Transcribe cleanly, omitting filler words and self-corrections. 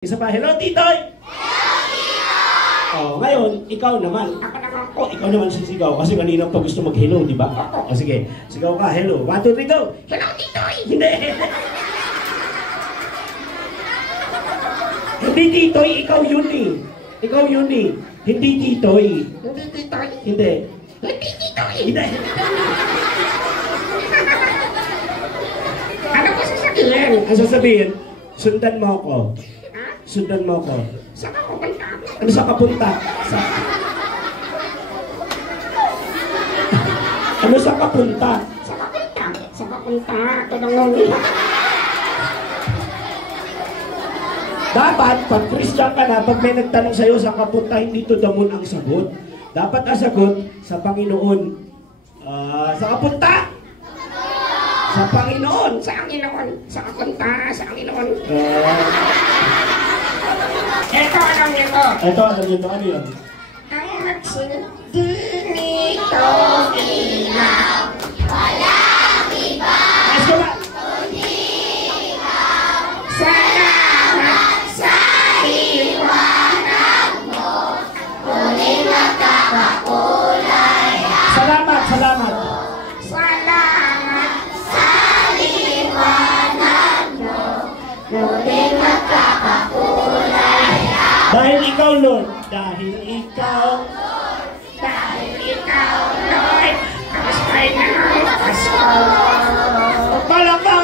Isa pa, hello, Titoy! Hello, Titoy! Oh, ngayon, ikaw naman. Ako naman po. Ikaw naman sisigaw kasi kanina pa gusto mag-hello, di ba? O sige, sigaw ka, hello. 1, 2, 3, go! Hello, Titoy! Hindi! Hindi, Titoy, ikaw yun eh. Ikaw yun eh. Hindi, Titoy. Hindi, Titoy? Hindi. Hindi, Titoy! Hindi! Ano ko sasabihin? Ang sasabihin, sundan mo ako. Sundan mo ako. Saan ka pupunta? Ano sa kapunta? Ano sa kapunta? Sa kapunta? Sa kapunta? Tulungan nila. Dapat, pag Christian ka na, pag may nagtanong sa'yo sa kapunta, hindi to damon ang sagot. Dapat ang sagot sa Panginoon. Sa kapunta? Sa Panginoon. Sa Panginoon. Sa kapunta. Sa Panginoon. Ito, alam niyo to. Ito, alam niyo to. Ano yun? Ang magsilbi nito ilaw, walang iba, kundi ikaw. Salamat sa liwanag mo, muling magkakakulay. Salamat, salamat. Salamat sa liwanag mo, muling magkakakulay. Dahil ikaw, Lord. Dahil ikaw, Lord. Dahil ikaw, Lord. Tapos kayo na ng Pasko. Palakpak!